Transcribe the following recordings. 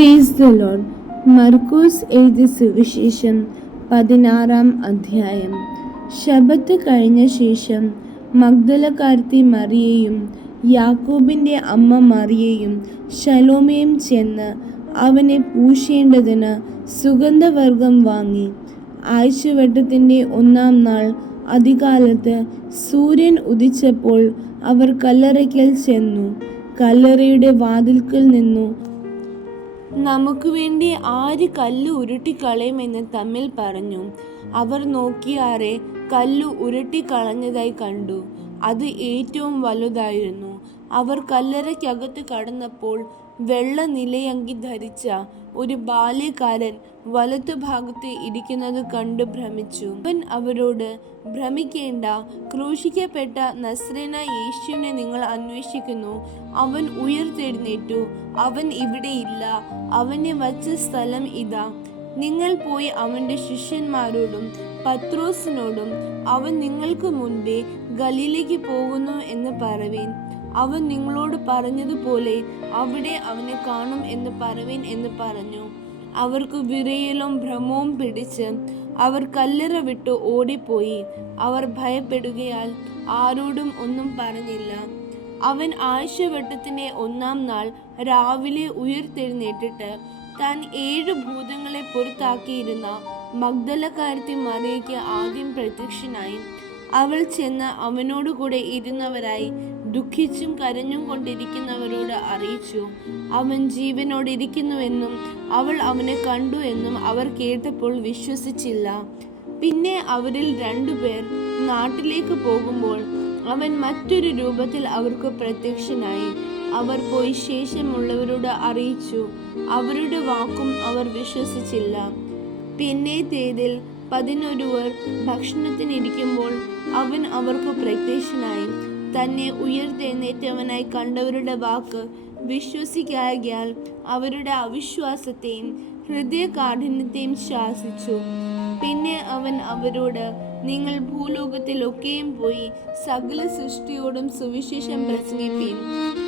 Praise the Lord. മർക്കോസ് എഴുതിയ സുവിശേഷം 16-ാം അധ്യായം. ശബ്ബത്ത് കഴിഞ്ഞ ശേഷം മഗ്ദലക്കാരത്തി മറിയയും യാക്കോബിൻ്റെ അമ്മ മറിയയും ശലോമയും ചെന്ന് അവനെ പൂശേണ്ടതിന് സുഗന്ധവർഗ്ഗം വാങ്ങി. ആഴ്ചവട്ടത്തിൻ്റെ 1-ാം നാൾ അതികാലത്ത് സൂര്യൻ ഉദിച്ചപ്പോൾ അവർ കല്ലറയ്ക്കൽ ചെന്നു. കല്ലറയുടെ വാതിൽക്കൽ നിന്നു നമുക്ക് വേണ്ടി ആര് കല്ല് ഉരുട്ടിക്കളയുമെന്ന് തമ്മിൽ പറഞ്ഞു. അവർ നോക്കിയാറെ കല്ല് ഉരുട്ടിക്കളഞ്ഞതായി കണ്ടു. അത് ഏറ്റവും വലുതായിരുന്നു. അവർ കല്ലറയ്ക്കകത്ത് കടന്നപ്പോൾ വെള്ള നിലയങ്കി ധരിച്ച ഒരു ബാല്യക്കാരൻ വലത്തുഭാഗത്ത് ഇരിക്കുന്നത് കണ്ടു ഭ്രമിച്ചു. അവൻ അവരോട്, ഭ്രമിക്കേണ്ട, ക്രൂശിക്കപ്പെട്ട നസ്രയനായ യേശുവിനെ നിങ്ങൾ അന്വേഷിക്കുന്നു. അവൻ ഉയിർത്തെഴുന്നേറ്റു. അവൻ ഇവിടെയില്ല. അവനെ വച്ച സ്ഥലം ഇതാ. നിങ്ങൾ പോയി അവൻ്റെ ശിഷ്യന്മാരോടും പത്രോസിനോടും അവൻ നിങ്ങൾക്ക് മുൻപേ ഗലീലയ്ക്ക് പോകുന്നു എന്ന് പറവീൻ. അവൻ നിങ്ങളോട് പറഞ്ഞതുപോലെ അവിടെ അവനെ കാണും എന്ന് പറവീൻ എന്ന് പറഞ്ഞു. അവർക്ക് വിറയലും ഭ്രമവും പിടിച്ച് അവർ കല്ലറ വിട്ട് ഓടിപ്പോയി. അവർ ഭയപ്പെടുകയാൽ ആരോടും ഒന്നും പറഞ്ഞില്ല. അവൻ ആഴ്ചവട്ടത്തിൻ്റെ 1-ാം നാൾ രാവിലെ ഉയിർത്തെഴുന്നേറ്റിട്ട് താൻ 7 ഭൂതങ്ങളെ പുറത്താക്കിയിരുന്ന മഗ്ദലക്കാരത്തി മറിയയ്ക്ക് ആദ്യം പ്രത്യക്ഷനായി. അവൾ ചെന്ന് അവനോടുകൂടെ ഇരുന്നവരായി ദുഃഖിച്ചും കരഞ്ഞും കൊണ്ടിരിക്കുന്നവരോട് അറിയിച്ചു. അവൻ ജീവനോടിരിക്കുന്നുവെന്നും അവൾ അവനെ കണ്ടു എന്നും അവർ കേട്ടപ്പോൾ വിശ്വസിച്ചില്ല. പിന്നെ അവരിൽ 2 പേർ നാട്ടിലേക്ക് പോകുമ്പോൾ അവൻ മറ്റൊരു രൂപത്തിൽ അവർക്ക് പ്രത്യക്ഷനായി. അവർ പോയി ശേഷമുള്ളവരോട് അറിയിച്ചു. അവരുടെ വാക്കും അവർ വിശ്വസിച്ചില്ല. പിന്നത്തേതിൽ 11 ഭക്ഷണത്തിനിരിക്കുമ്പോൾ അവൻ അവർക്ക് പ്രത്യക്ഷനായി. തന്നെ ഉയിർത്തെഴുന്നേറ്റവനായി കണ്ടവരുടെ വാക്ക് വിശ്വസിക്കായ്കയാൽ അവരുടെ അവിശ്വാസത്തെയും ഹൃദയകാഠിന്യത്തെയും ശാസിച്ചു. പിന്നെ അവൻ അവരോട്, നിങ്ങൾ ഭൂലോകത്തിലൊക്കെയും പോയി സകല സൃഷ്ടിയോടും സുവിശേഷം പ്രസംഗിപ്പീൻ.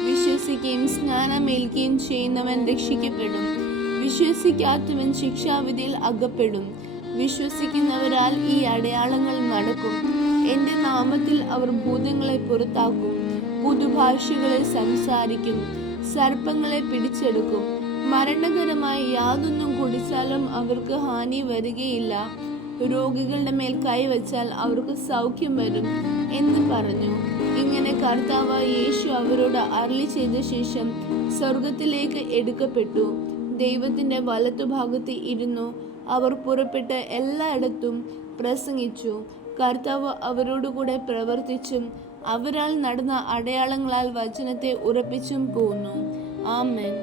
വിശ്വസിക്കുകയും സ്നാനമേൽക്കുകയും ചെയ്യുന്നവൻ രക്ഷിക്കപ്പെടും. വിശ്വസിക്കാത്തവൻ ശിക്ഷാവിധിയിൽ അകപ്പെടും. വിശ്വസിക്കുന്നവരാൽ ഈ അടയാളങ്ങൾ നടക്കും. എൻ്റെ നാമത്തിൽ അവർ ഭൂതങ്ങളെ പുറത്താക്കും. പുതുഭാഷകളെ സംസാരിക്കും. സർപ്പങ്ങളെ പിടിച്ചെടുക്കും. മരണകരമായ യാതൊന്നും കുടിച്ചാലും അവർക്ക് ഹാനി വരികയില്ല. രോഗികളുടെ മേൽ കൈവച്ചാൽ അവർക്ക് സൗഖ്യം വരും എന്ന് പറഞ്ഞു. ഇങ്ങനെ കർത്താവായ യേശു അവരോട് അരുളി ചെയ്ത ശേഷം സ്വർഗത്തിലേക്ക് എടുക്കപ്പെട്ടു. ദൈവത്തിൻ്റെ വലത്തുഭാഗത്ത് ഇരുന്നു. അവർ പുറപ്പെട്ട് എല്ലായിടത്തും പ്രസംഗിച്ചു. കർത്താവ് അവരോടുകൂടെ പ്രവർത്തിച്ചും അവരാൽ നടന്ന അടയാളങ്ങളാൽ വചനത്തെ ഉറപ്പിച്ചും പോന്നു. ആമേൻ.